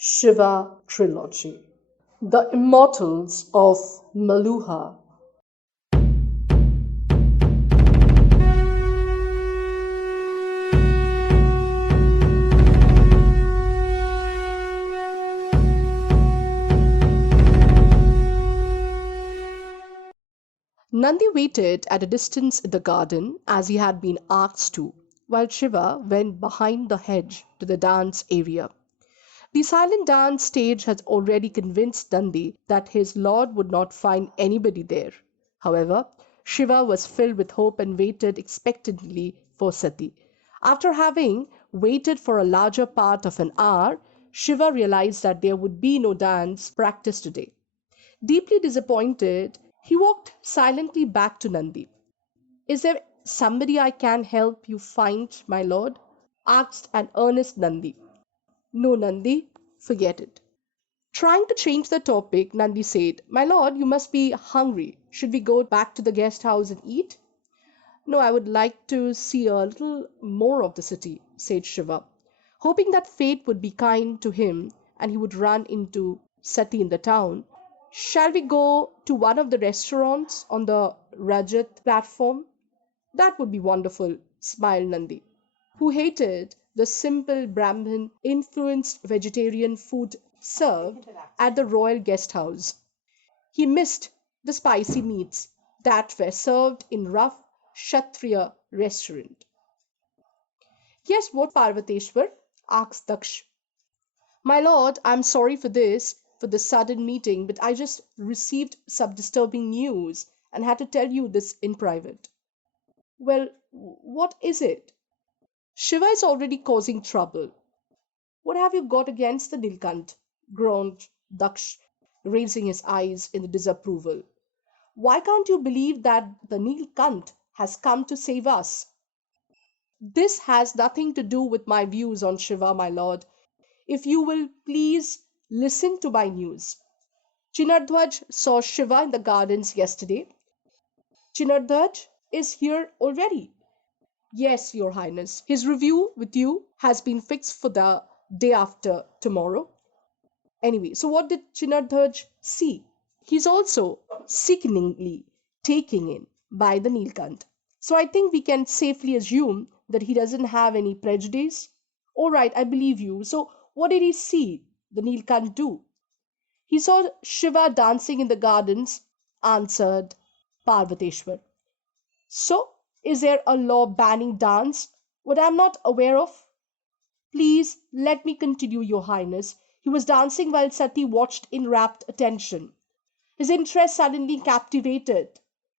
Shiva Trilogy. The Immortals of Meluha. Nandi waited at a distance in the garden as he had been asked to, while Shiva went behind the hedge to the dance area. The silent dance stage had already convinced Nandi that his lord would not find anybody there. However, Shiva was filled with hope and waited expectantly for Sati. After having waited for a larger part of an hour, Shiva realized that there would be no dance practice today. Deeply disappointed, he walked silently back to Nandi. Is there somebody I can help you find, my lord? Asked an earnest Nandi. No, Nandi, forget it. Trying to change the topic, Nandi said, my lord, you must be hungry. Should we go back to the guest house and eat? No, I would like to see a little more of the city, said Shiva, hoping that fate would be kind to him and he would run into Sati in the town. Shall we go to one of the restaurants on the Rajat platform? That would be wonderful, smiled Nandi, who hated the simple Brahmin influenced vegetarian food served at the royal guest house. He missed the spicy meats that were served in rough Kshatriya restaurant. Yes, what Parvateshwar? Asked Daksh. My lord, I'm sorry for the sudden meeting, but I just received some disturbing news and had to tell you this in private. Well, what is it? Shiva is already causing trouble. What have you got against the Neelkanth? Groaned Daksh, raising his eyes in disapproval. Why can't you believe that the Neelkanth has come to save us? This has nothing to do with my views on Shiva, my lord. If you will please listen to my news. Chinardhwaj saw Shiva in the gardens yesterday. Chinardhwaj is here already. Yes, Your Highness. His review with you has been fixed for the day after tomorrow. Anyway, so what did Chinardhwaj see? He's also sickeningly taken in by the Neelkanth. So I think we can safely assume that he doesn't have any prejudice. All right, I believe you. So what did he see the Neelkanth do? He saw Shiva dancing in the gardens, answered Parvateshwar. So, is there a law banning dance? What I'm not aware of? Please let me continue, Your Highness. He was dancing while Sati watched in rapt attention. His interest suddenly captivated.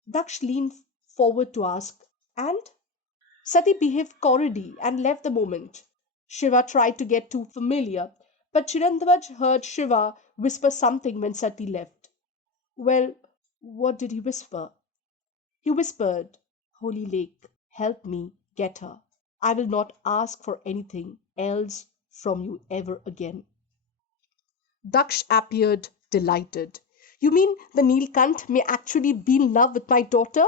Daksh leaned forward to ask, and? Sati behaved cordially and left the moment. Shiva tried to get too familiar, but Chirandhvaj heard Shiva whisper something when Sati left. Well, what did he whisper? He whispered, Holy Lake, help me get her. I will not ask for anything else from you ever again. Daksh appeared delighted. You mean the Neelkanth may actually be in love with my daughter?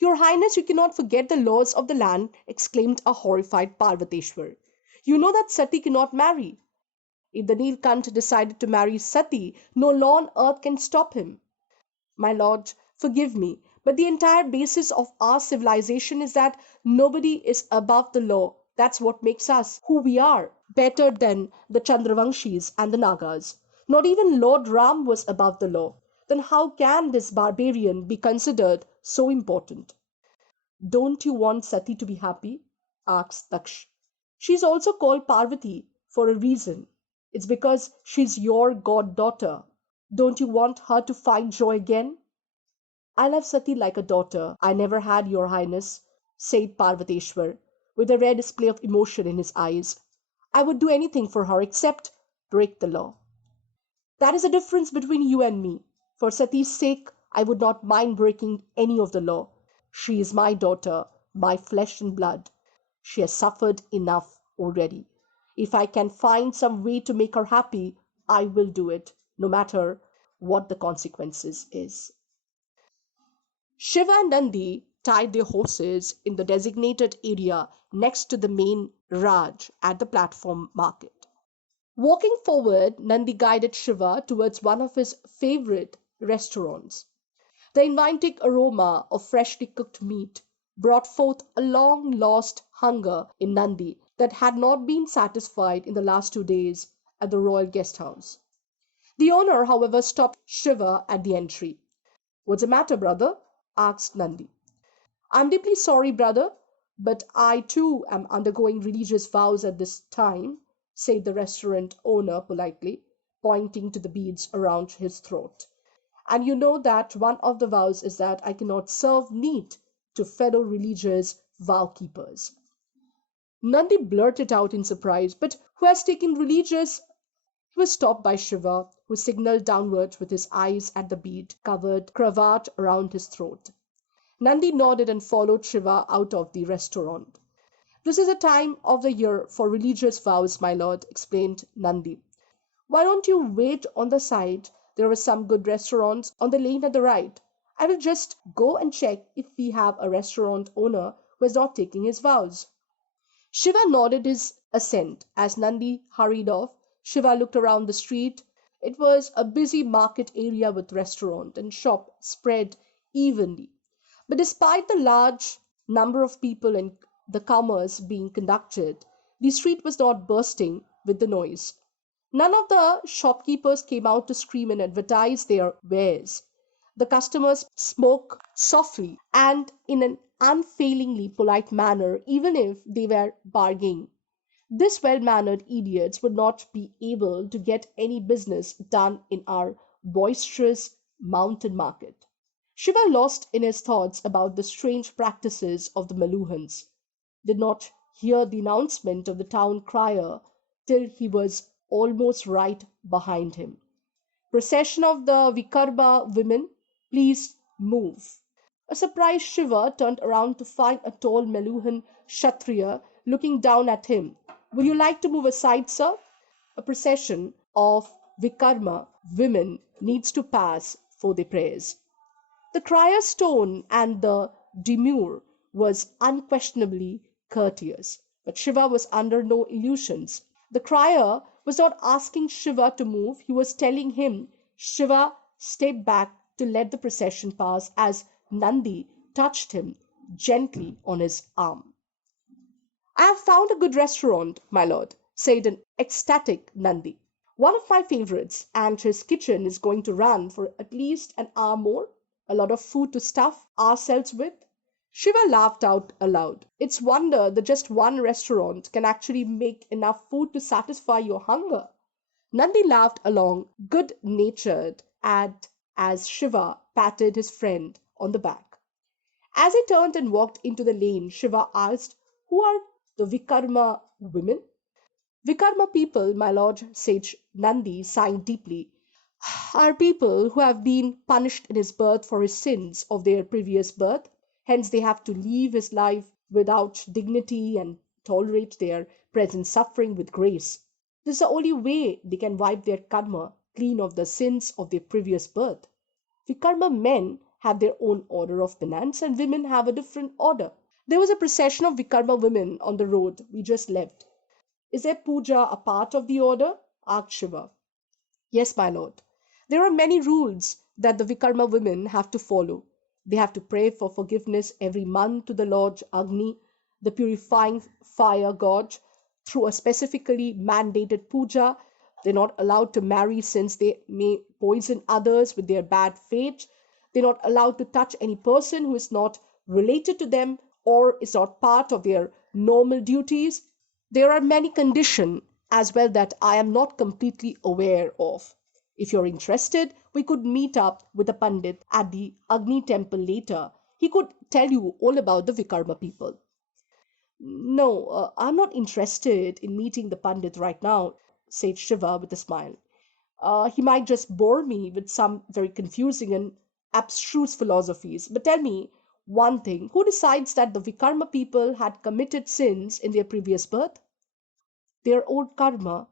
Your Highness, you cannot forget the laws of the land, exclaimed a horrified Parvateshwar. You know that Sati cannot marry. If the Neelkanth decided to marry Sati, no law on earth can stop him. My lord, forgive me, but the entire basis of our civilization is that nobody is above the law. That's what makes us who we are, better than the Chandravanshis and the Nagas. Not even Lord Ram was above the law. Then how can this barbarian be considered so important? Don't you want Sati to be happy? Asked Daksh. She's also called Parvati for a reason. It's because she's your goddaughter. Don't you want her to find joy again? I love Sati like a daughter I never had, Your Highness, said Parvateshwar, with a rare display of emotion in his eyes. I would do anything for her except break the law. That is the difference between you and me. For Sati's sake, I would not mind breaking any of the law. She is my daughter, my flesh and blood. She has suffered enough already. If I can find some way to make her happy, I will do it, no matter what the consequences is. Shiva and Nandi tied their horses in the designated area next to the main Raj at the platform market. Walking forward, Nandi guided Shiva towards one of his favorite restaurants. The inviting aroma of freshly cooked meat brought forth a long lost hunger in Nandi that had not been satisfied in the last 2 days at the royal guest house. The owner, however, stopped Shiva at the entry. "What's the matter, brother?" asked Nandi. "I'm deeply sorry, brother, but I too am undergoing religious vows at this time," said the restaurant owner politely, pointing to the beads around his throat. "And you know that one of the vows is that I cannot serve meat to fellow religious vow keepers." Nandi blurted out in surprise, "But who has taken religious—" He was stopped by Shiva, who signaled downwards with his eyes at the bead covered cravat around his throat. Nandi nodded and followed Shiva out of the restaurant. "This is a time of the year for religious vows, my lord," explained Nandi. "Why don't you wait on the side? There are some good restaurants on the lane at the right. I will just go and check if we have a restaurant owner who is not taking his vows." Shiva nodded his assent. As Nandi hurried off, Shiva looked around the street. It was a busy market area with restaurant and shop spread evenly. But despite the large number of people and the commerce being conducted, the street was not bursting with the noise. None of the shopkeepers came out to scream and advertise their wares. The customers spoke softly and in an unfailingly polite manner, even if they were bargaining. These well mannered idiots would not be able to get any business done in our boisterous mountain market. Shiva, lost in his thoughts about the strange practices of the Meluhans, did not hear the announcement of the town crier till he was almost right behind him. "Procession of the Vikarma women, please move." A surprised Shiva turned around to find a tall Meluhan Kshatriya looking down at him. "Would you like to move aside, sir? A procession of Vikarma women needs to pass for the prayers." The crier's tone and the demure was unquestionably courteous, but Shiva was under no illusions. The crier was not asking Shiva to move, he was telling him. Shiva stepped back to let the procession pass as Nandi touched him gently on his arm. "I have found a good restaurant, my lord," said an ecstatic Nandi. "One of my favorites, and his kitchen is going to run for at least an hour more. A lot of food to stuff ourselves with." Shiva laughed out aloud. "It's wonder that just one restaurant can actually make enough food to satisfy your hunger." Nandi laughed along, good natured, as Shiva patted his friend on the back. As he turned and walked into the lane, Shiva asked, "Who are the Vikarma women?" "Vikarma people, my lord," said Nandi, sighing deeply, "are people who have been punished in his birth for his sins of their previous birth. Hence they have to live his life without dignity and tolerate their present suffering with grace. This is the only way they can wipe their karma clean of the sins of their previous birth. Vikarma men have their own order of penance and women have a different order. There was a procession of Vikarma women on the road we just left." "Is their puja a part of the order?" asked Shiva. "Yes, my lord. There are many rules that the Vikarma women have to follow. They have to pray for forgiveness every month to the Lord Agni, the purifying fire god, through a specifically mandated puja. They're not allowed to marry since they may poison others with their bad fate. They're not allowed to touch any person who is not related to them or is not part of their normal duties. There are many conditions as well that I am not completely aware of. If you're interested, we could meet up with a Pandit at the Agni temple later. He could tell you all about the Vikarma people." "No, I'm not interested in meeting the Pandit right now," said Shiva with a smile. "He might just bore me with some very confusing and abstruse philosophies. But tell me one thing, who decides that the Vikarma people had committed sins in their previous birth?" "Their own karma,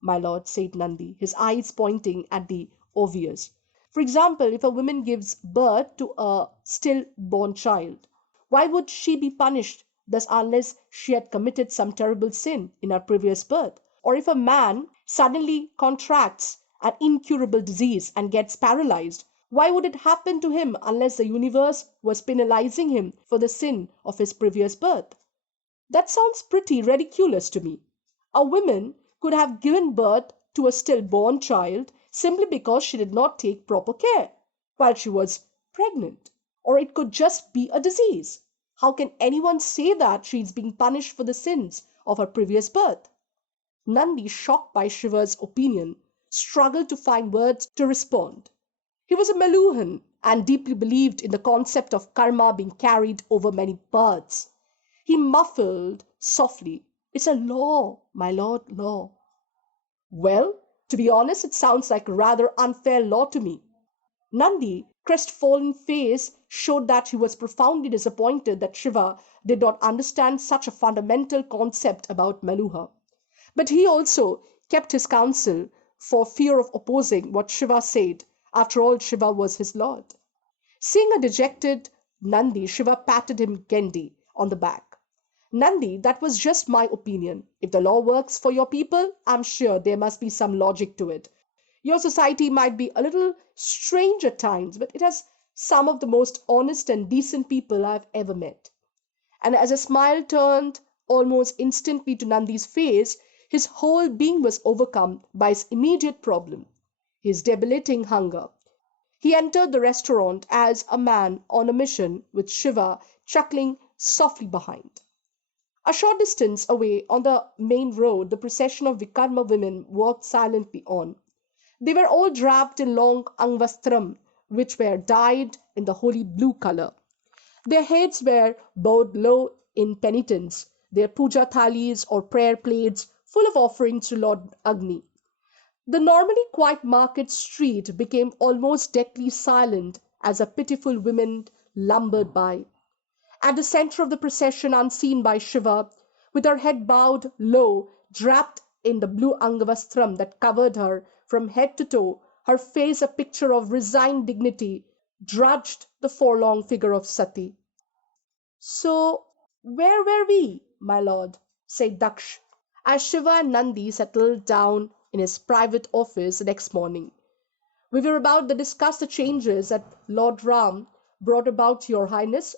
my lord," said Nandi, his eyes pointing at the obvious. "For example, if a woman gives birth to a still-born child, why would she be punished thus unless she had committed some terrible sin in her previous birth? Or if a man suddenly contracts an incurable disease and gets paralyzed, why would it happen to him unless the universe was penalizing him for the sin of his previous birth? That sounds pretty ridiculous to me. A woman could have given birth to a stillborn child simply because she did not take proper care while she was pregnant. Or it could just be a disease. How can anyone say that she is being punished for the sins of her previous birth? Nandi, shocked by Shiva's opinion, struggled to find words to respond. He was a Meluhan and deeply believed in the concept of karma being carried over many births. He muffled softly, "It's a law, my lord, law." Well, to be honest, it sounds like a rather unfair law to me. Nandi, crestfallen face showed that he was profoundly disappointed that Shiva did not understand such a fundamental concept about Meluha. But he also kept his counsel for fear of opposing what Shiva said. After all, Shiva was his lord. Seeing a dejected Nandi, Shiva patted him gently on the back. "Nandi, that was just my opinion. If the law works for your people, I'm sure there must be some logic to it. Your society might be a little strange at times, but it has some of the most honest and decent people I've ever met." And as a smile turned almost instantly to Nandi's face, his whole being was overcome by his immediate problem, his debilitating hunger. He entered the restaurant as a man on a mission, with Shiva chuckling softly behind. A short distance away on the main road, the procession of Vikarma women walked silently on. They were all draped in long angvastram, which were dyed in the holy blue color. Their heads were bowed low in penitence, their puja thalis or prayer plates full of offerings to Lord Agni. The normally quiet market street became almost deathly silent as a pitiful woman lumbered by. At the center of the procession, unseen by Shiva, with her head bowed low, draped in the blue angavastram that covered her from head to toe, her face a picture of resigned dignity, drudged the forlorn figure of Sati. "So, where were we, my lord?" said Daksh, as Shiva and Nandi settled down in his private office the next morning. "We were about to discuss the changes that Lord Ram brought about, your highness,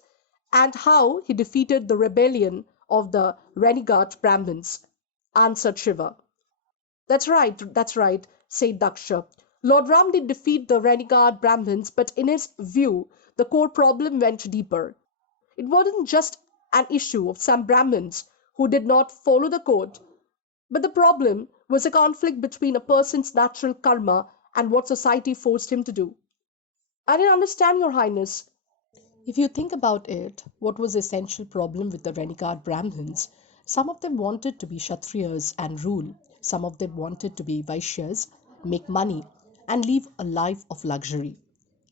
and how he defeated the rebellion of the renegade Brahmins," answered Shiva. That's right," said Daksha. "Lord Ram did defeat the renegade Brahmins, but in his view, the core problem went deeper. It wasn't just an issue of some Brahmins who did not follow the code, but the problem was a conflict between a person's natural karma and what society forced him to do." "I didn't understand, your highness." If you think about it, what was the essential problem with the renegade Brahmins? Some of them wanted to be Kshatriyas and rule. Some of them wanted to be Vaishyas, make money, and live a life of luxury.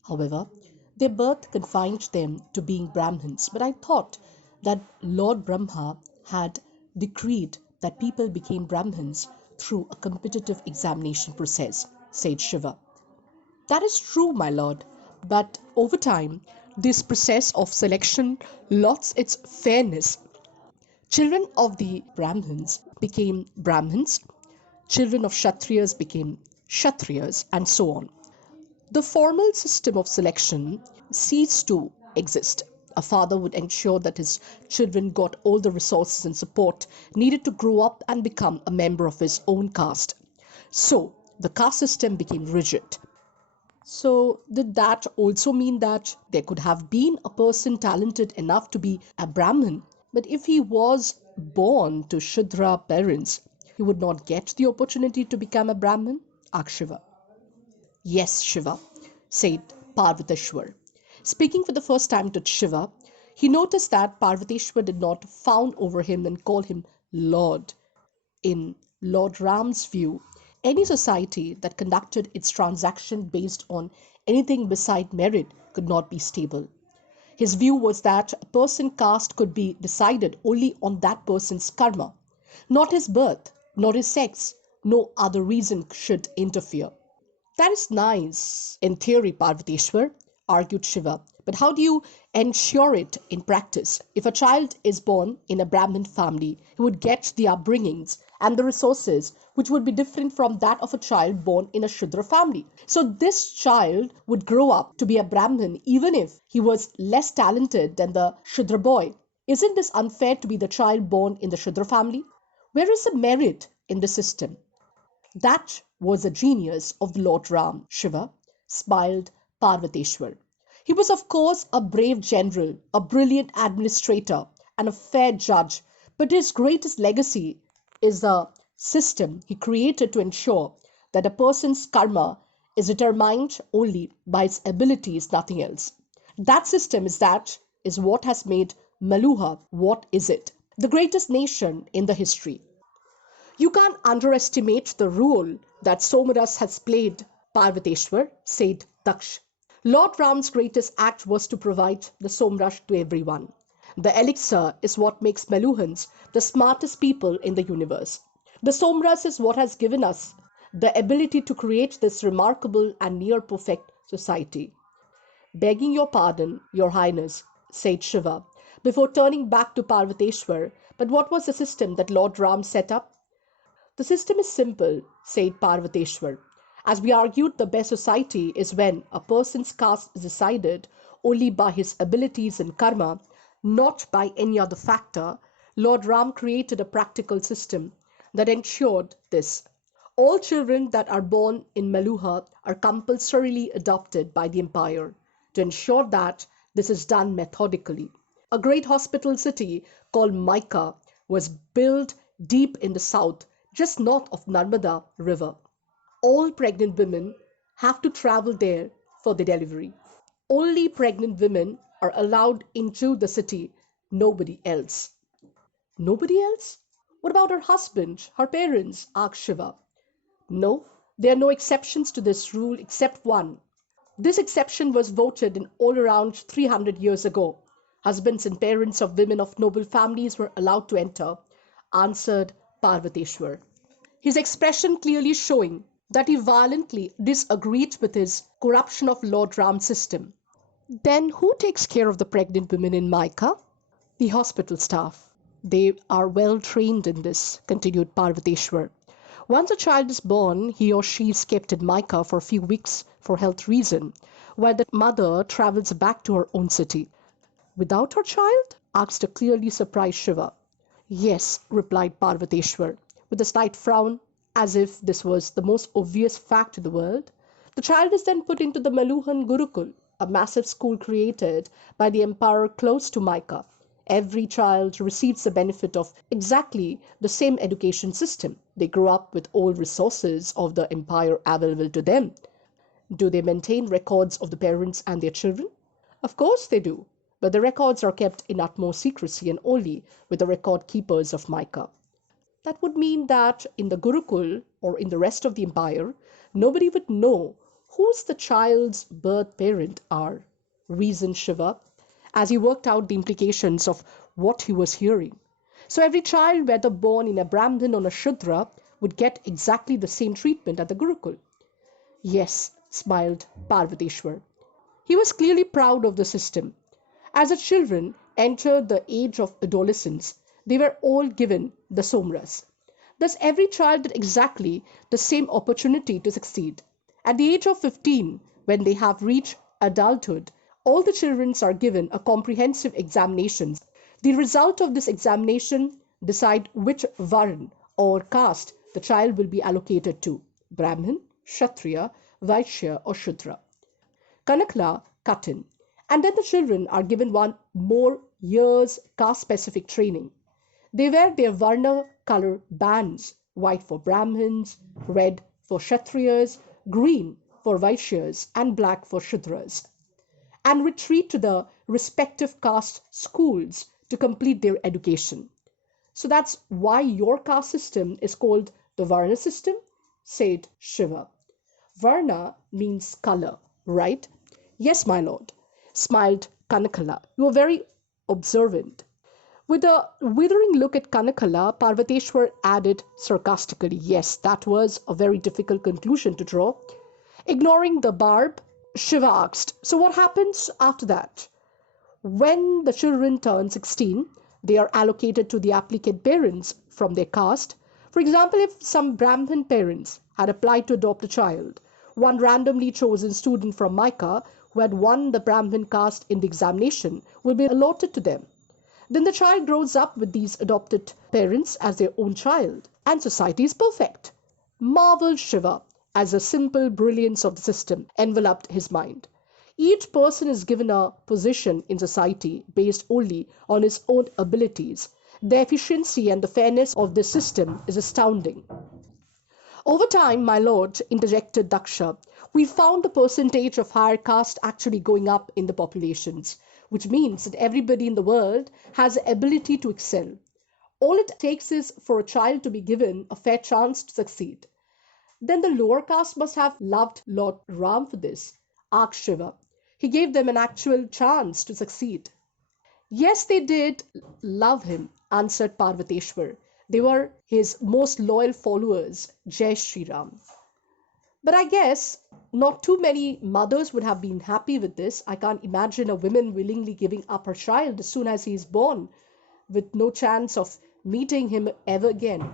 However, their birth confined them to being Brahmins. But I thought that Lord Brahma had decreed that people became Brahmins through a competitive examination process, said Shiva. "That is true, my lord, but over time, this process of selection lost its fairness. Children of the Brahmins became Brahmins, children of Kshatriyas became Kshatriyas, and so on. The formal system of selection ceased to exist. A father would ensure that his children got all the resources and support needed to grow up and become a member of his own caste. So, the caste system became rigid. So, did that also mean that there could have been a person talented enough to be a Brahmin, but if he was born to Shudra parents, he would not get the opportunity to become a Brahmin?" asked Shiva. "Yes, Shiva," said Parvateshwar. Speaking for the first time to Shiva, he noticed that Parvateshwar did not fawn over him and call him Lord. In Lord Ram's view, any society that conducted its transaction based on anything beside merit could not be stable. His view was that a person's caste could be decided only on that person's karma. Not his birth, nor his sex, no other reason should interfere. "That is nice, in theory, Parvateshwar, argued Shiva. But how do you ensure it in practice? If a child is born in a Brahmin family, he would get the upbringings and the resources which would be different from that of a child born in a Shudra family. So this child would grow up to be a Brahmin even if he was less talented than the Shudra boy. Isn't this unfair to be the child born in the Shudra family? Where is the merit in the system? That was the genius of the Lord Ram, Shiva, smiled Parvateshwar. He was, of course, a brave general, a brilliant administrator, and a fair judge, but his greatest legacy is the system he created to ensure that a person's karma is determined only by his abilities, nothing else. That is what has made Meluha what is it, the greatest nation in the history. You can't underestimate the role that Somaras has played, Parvateshwar, said Daksh. Lord Ram's greatest act was to provide the Somrash to everyone. The elixir is what makes Meluhans the smartest people in the universe. The Somras is what has given us the ability to create this remarkable and near perfect society. Begging your pardon, Your Highness, said Shiva, before turning back to Parvateshwar, but what was the system that Lord Ram set up? The system is simple, said Parvateshwar. As we argued, the best society is when a person's caste is decided only by his abilities and karma, not by any other factor. Lord Ram created a practical system that ensured this. All children that are born in Meluha are compulsorily adopted by the empire to ensure that this is done methodically. A great hospital city called Myka was built deep in the south, just north of Narmada River. All pregnant women have to travel there for the delivery. Only pregnant women are allowed into the city, nobody else. Nobody else? What about her husband, her parents? Asked Shiva. No, there are no exceptions to this rule except one. This exception was voted in all around 300 years ago. Husbands and parents of women of noble families were allowed to enter, answered Parvateshwar, his expression clearly showing that he violently disagreed with his corruption of Lord Ram's system. Then who takes care of the pregnant women in Myka? The hospital staff. They are well trained in this, continued Parvateshwar. Once a child is born, he or she is kept in Myka for a few weeks for health reason, while the mother travels back to her own city. Without her child? Asked a clearly surprised Shiva. Yes, replied Parvateshwar, with a slight frown, as if this was the most obvious fact in the world. The child is then put into the Meluhan Gurukul, a massive school created by the empire close to Myka. Every child receives the benefit of exactly the same education system. They grow up with all resources of the empire available to them. Do they maintain records of the parents and their children? Of course they do, but the records are kept in utmost secrecy and only with the record keepers of Myka. That would mean that in the Gurukul or in the rest of the empire, nobody would know whose the child's birth parent are, reasoned Shiva, as he worked out the implications of what he was hearing. So every child, whether born in a Brahmin or a Shudra, would get exactly the same treatment at the Gurukul. Yes, smiled Parvateshwar. He was clearly proud of the system. As the children entered the age of adolescence, they were all given the Somras. Thus every child had exactly the same opportunity to succeed. At the age of 15, when they have reached adulthood, all the children are given a comprehensive examination. The result of this examination decide which varn or caste the child will be allocated to, Brahmin, Kshatriya, Vaishya or Shudra. Kanakla cut in, and then the children are given one more year's caste-specific training. They wear their Varna color bands, white for Brahmins, red for Kshatriyas, green for Vaishyas, and black for Shudras, and retreat to the respective caste schools to complete their education. So that's why your caste system is called the Varna system, said Shiva. Varna means color, right? Yes, my lord, smiled Kanakala. You are very observant. With a withering look at Kanakala, Parvateshwar added sarcastically, yes, that was a very difficult conclusion to draw. Ignoring the barb, Shiva asked, so what happens after that? When the children turn 16, they are allocated to the applicant parents from their caste. For example, if some Brahmin parents had applied to adopt a child, one randomly chosen student from Micah who had won the Brahmin caste in the examination will be allotted to them. Then the child grows up with these adopted parents as their own child, and society is perfect. Marveled Shiva as the simple brilliance of the system enveloped his mind. Each person is given a position in society based only on his own abilities. The efficiency and the fairness of this system is astounding. Over time, my lord, interjected Daksha, we found the percentage of higher caste actually going up in the populations, which means that everybody in the world has the ability to excel. All it takes is for a child to be given a fair chance to succeed. Then the lower caste must have loved Lord Ram for this, asked Shiva. He gave them an actual chance to succeed. Yes, they did love him, answered Parvateshwar. They were his most loyal followers, Jai Shri Ram. But I guess not too many mothers would have been happy with this. I can't imagine a woman willingly giving up her child as soon as he is born, with no chance of meeting him ever again.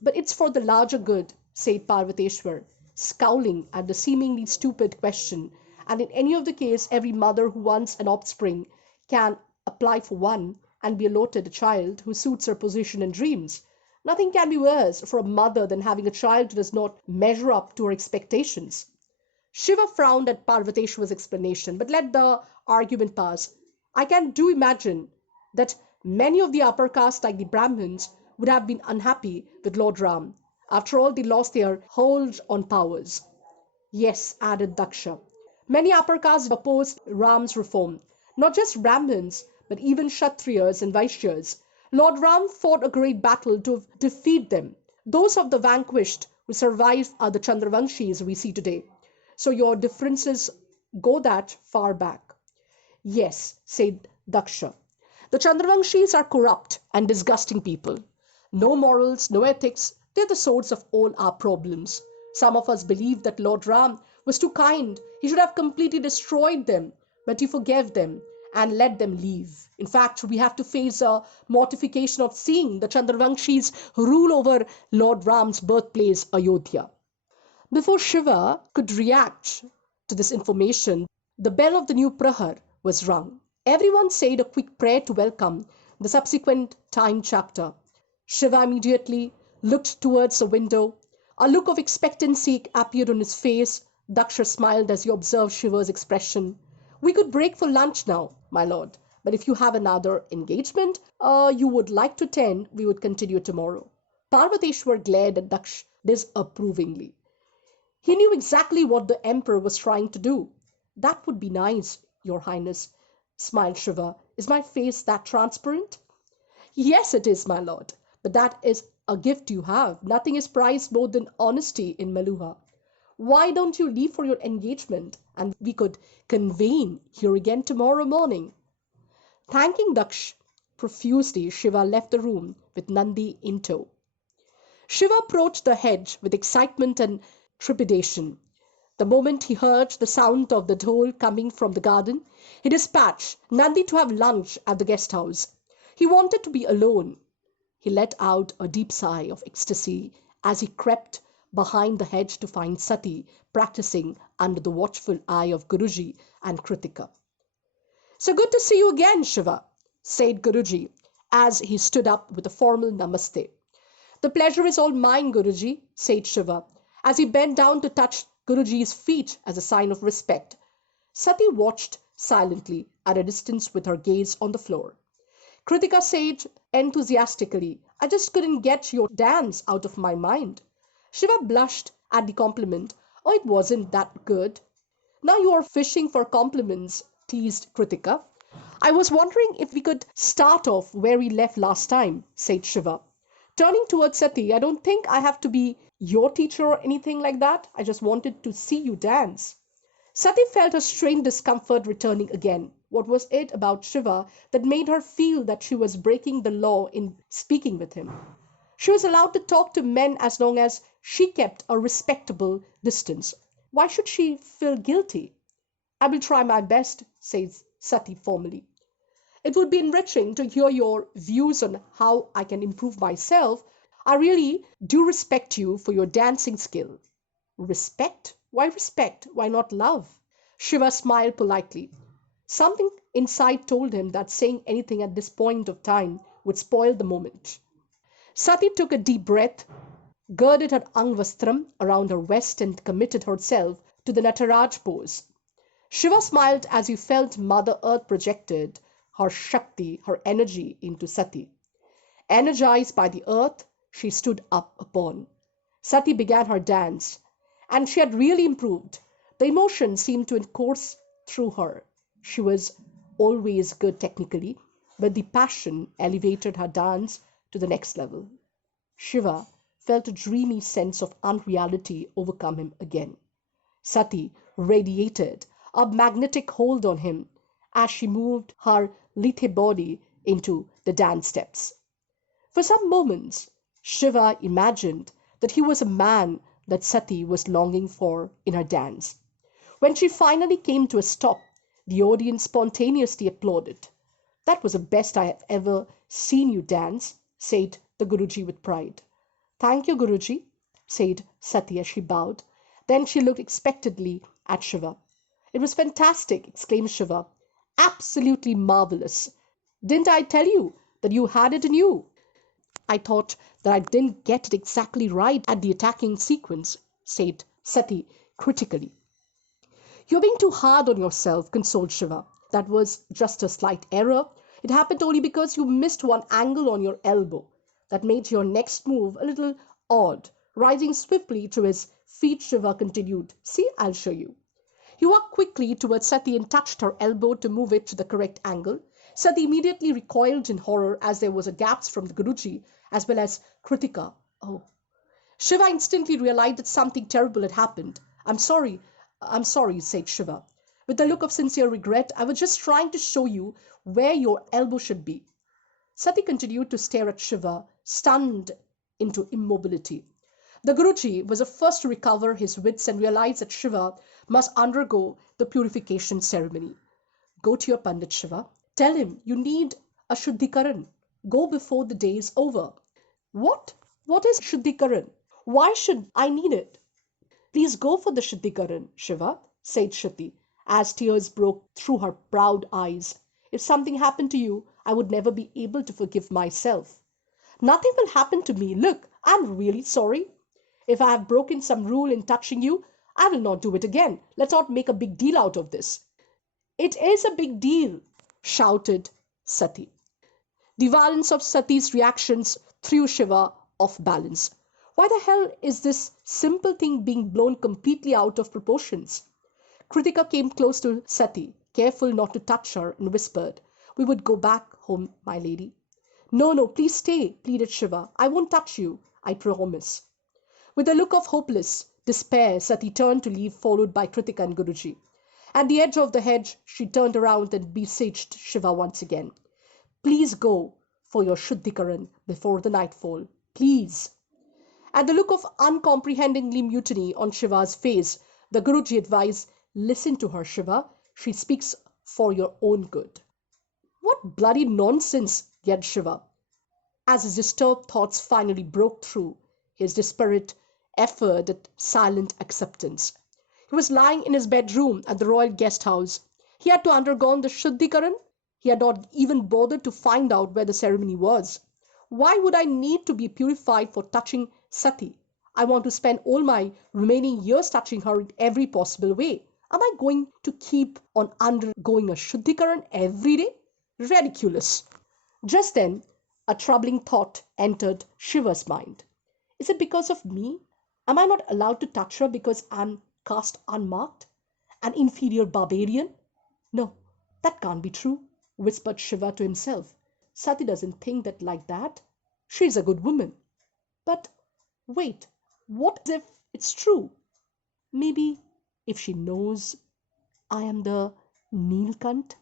But it's for the larger good, said Parvateshwar, scowling at the seemingly stupid question. And in any of the case, every mother who wants an offspring can apply for one and be allotted a child who suits her position and dreams. Nothing can be worse for a mother than having a child who does not measure up to her expectations. Shiva frowned at Parvateshwar's explanation, but let the argument pass. I do imagine that many of the upper caste, like the Brahmins, would have been unhappy with Lord Ram. After all, they lost their hold on powers. Yes, added Daksha. Many upper castes opposed Ram's reform. Not just Brahmins, but even Kshatriyas and Vaishyas. Lord Ram fought a great battle to defeat them. Those of the vanquished who survived are the Chandravanshis we see today. So your differences go that far back. Yes, said Daksha. The Chandravanshis are corrupt and disgusting people. No morals, no ethics, they're the source of all our problems. Some of us believe that Lord Ram was too kind. He should have completely destroyed them, but he forgave them and let them leave. In fact, we have to face a mortification of seeing the Chandravanshis rule over Lord Ram's birthplace, Ayodhya. Before Shiva could react to this information, the bell of the new Prahar was rung. Everyone said a quick prayer to welcome the subsequent time chapter. Shiva immediately looked towards the window. A look of expectancy appeared on his face. Daksha smiled as he observed Shiva's expression. We could break for lunch now, my lord, but if you have another engagement you would like to attend, we would continue tomorrow. Parvateshwar glared at Daksha disapprovingly. He knew exactly what the emperor was trying to do. That would be nice, your highness, smiled Shiva. Is my face that transparent? Yes, it is, my lord, but that is a gift you have. Nothing is prized more than honesty in Meluha. Why don't you leave for your engagement and we could convene here again tomorrow morning? Thanking Daksh profusely, Shiva left the room with Nandi in tow. Shiva approached the hedge with excitement and trepidation. The moment he heard the sound of the dhol coming from the garden, he dispatched Nandi to have lunch at the guest house. He wanted to be alone. He let out a deep sigh of ecstasy as he crept behind the hedge to find Sati practicing under the watchful eye of Guruji and Kritika. So good to see you again, Shiva, said Guruji as he stood up with a formal namaste. The pleasure is all mine, Guruji, said Shiva as he bent down to touch Guruji's feet as a sign of respect. Sati watched silently at a distance with her gaze on the floor. Kritika said enthusiastically, I just couldn't get your dance out of my mind. Shiva blushed at the compliment. Oh, it wasn't that good. Now you are fishing for compliments, teased Kritika. I was wondering if we could start off where we left last time, said Shiva. Turning towards Sati, I don't think I have to be your teacher or anything like that. I just wanted to see you dance. Sati felt a strange discomfort returning again. What was it about Shiva that made her feel that she was breaking the law in speaking with him? She was allowed to talk to men as long as she kept a respectable distance. Why should she feel guilty? I will try my best, says Sati formally. It would be enriching to hear your views on how I can improve myself. I really do respect you for your dancing skill. Respect? Why respect? Why not love? Shiva smiled politely. Something inside told him that saying anything at this point of time would spoil the moment. Sati took a deep breath, girded her angvastram around her waist, and committed herself to the Nataraj pose. Shiva smiled as he felt Mother Earth projected her Shakti, her energy into Sati. Energized by the earth, she stood up upon. Sati began her dance, and she had really improved. The emotion seemed to course through her. She was always good technically, but the passion elevated her dance to the next level. Shiva felt a dreamy sense of unreality overcome him again. Sati radiated a magnetic hold on him as she moved her lithe body into the dance steps. For some moments, Shiva imagined that he was a man that Sati was longing for in her dance. When she finally came to a stop, the audience spontaneously applauded. That was the best I have ever seen you dance, said the Guruji with pride. Thank you, Guruji, said Sati as she bowed. Then she looked expectantly at Shiva. It was fantastic, exclaimed Shiva. Absolutely marvelous. Didn't I tell you that you had it in you? I thought that I didn't get it exactly right at the attacking sequence, said Sati critically. You're being too hard on yourself, consoled Shiva. That was just a slight error. It happened only because you missed one angle on your elbow. That made your next move a little odd. Rising swiftly to his feet, Shiva continued, see, I'll show you. He walked quickly towards Sati and touched her elbow to move it to the correct angle. Sati immediately recoiled in horror as there was a gasp from the Guruji as well as Kritika. Oh. Shiva instantly realized that something terrible had happened. I'm sorry, said Shiva. With a look of sincere regret, I was just trying to show you where your elbow should be. Sati continued to stare at Shiva, stunned into immobility. The Guruji was the first to recover his wits and realize that Shiva must undergo the purification ceremony. Go to your Pandit, Shiva. Tell him you need a Shuddhikaran. Go before the day is over. What? What is Shuddhikaran? Why should I need it? Please go for the Shuddhikaran, Shiva, said Shruti, as tears broke through her proud eyes. If something happened to you, I would never be able to forgive myself. Nothing will happen to me. Look, I'm really sorry. If I have broken some rule in touching you, I will not do it again. Let's not make a big deal out of this. It is a big deal, shouted Sati. The violence of Sati's reactions threw Shiva off balance. Why the hell is this simple thing being blown completely out of proportions? Kritika came close to Sati, careful not to touch her, and whispered, We would go back home, my lady. No, please stay, pleaded Shiva. I won't touch you, I promise. With a look of hopeless despair, Sati turned to leave, followed by Kritika and Guruji. At the edge of the hedge, she turned around and beseeched Shiva once again. Please go for your Shuddhikaran before the nightfall. Please. At the look of uncomprehendingly mutiny on Shiva's face, the Guruji advised, Listen to her, Shiva. She speaks for your own good. What bloody nonsense, yelled Shiva, as his disturbed thoughts finally broke through his desperate effort at silent acceptance. He was lying in his bedroom at the royal guest house. He had to undergo the Shuddhikaran. He had not even bothered to find out where the ceremony was. Why would I need to be purified for touching Sati? I want to spend all my remaining years touching her in every possible way. Am I going to keep on undergoing a Shuddhikaran every day? Ridiculous. Just then, a troubling thought entered Shiva's mind. Is it because of me? Am I not allowed to touch her because I'm caste unmarked? An inferior barbarian? No, that can't be true, whispered Shiva to himself. Sati doesn't think that like that. She's a good woman. But wait, what if it's true? Maybe if she knows I am the Neelkanth?